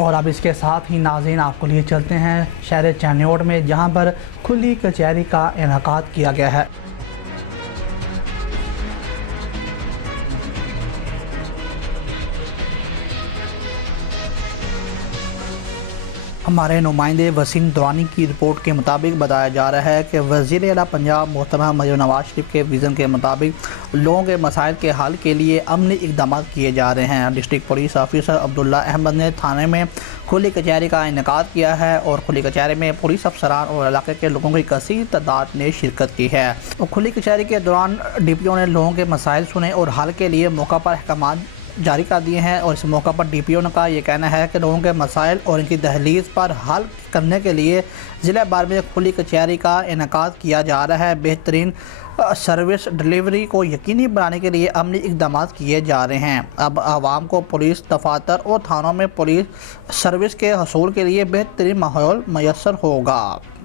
اور اب اس کے ساتھ ہی ناظرین آپ کو لیے چلتے ہیں شہر چانیوٹ میں، جہاں پر کھلی کچہری کا انعقاد کیا گیا ہے۔ ہمارے نمائندے وسیم دورانی کی رپورٹ کے مطابق بتایا جا رہا ہے کہ وزیر اعلیٰ پنجاب محترمہ مریم نواز شریف کے ویژن کے مطابق لوگوں کے مسائل کے حل کے لیے عملی اقدامات کیے جا رہے ہیں۔ ڈسٹرکٹ پولیس آفیسر عبداللہ احمد نے تھانے میں کھلی کچہری کا انعقاد کیا ہے اور کھلی کچہری میں پولیس افسران اور علاقے کے لوگوں کی کثیر تعداد نے شرکت کی ہے۔ کھلی کچہری کے دوران ڈی پی او نے لوگوں کے مسائل سنے اور حل کے لیے موقع پر احکامات جاری کر دیے ہیں، اور اس موقع پر ڈی پی او کا یہ کہنا ہے کہ لوگوں کے مسائل اور ان کی دہلیز پر حل کرنے کے لیے ضلع بھر میں کھلی کچہری کا انعقاد کیا جا رہا ہے۔ بہترین سروس ڈیلیوری کو یقینی بنانے کے لیے عملی اقدامات کیے جا رہے ہیں۔ اب عوام کو پولیس دفاتر اور تھانوں میں پولیس سروس کے حصول کے لیے بہترین ماحول میسر ہوگا۔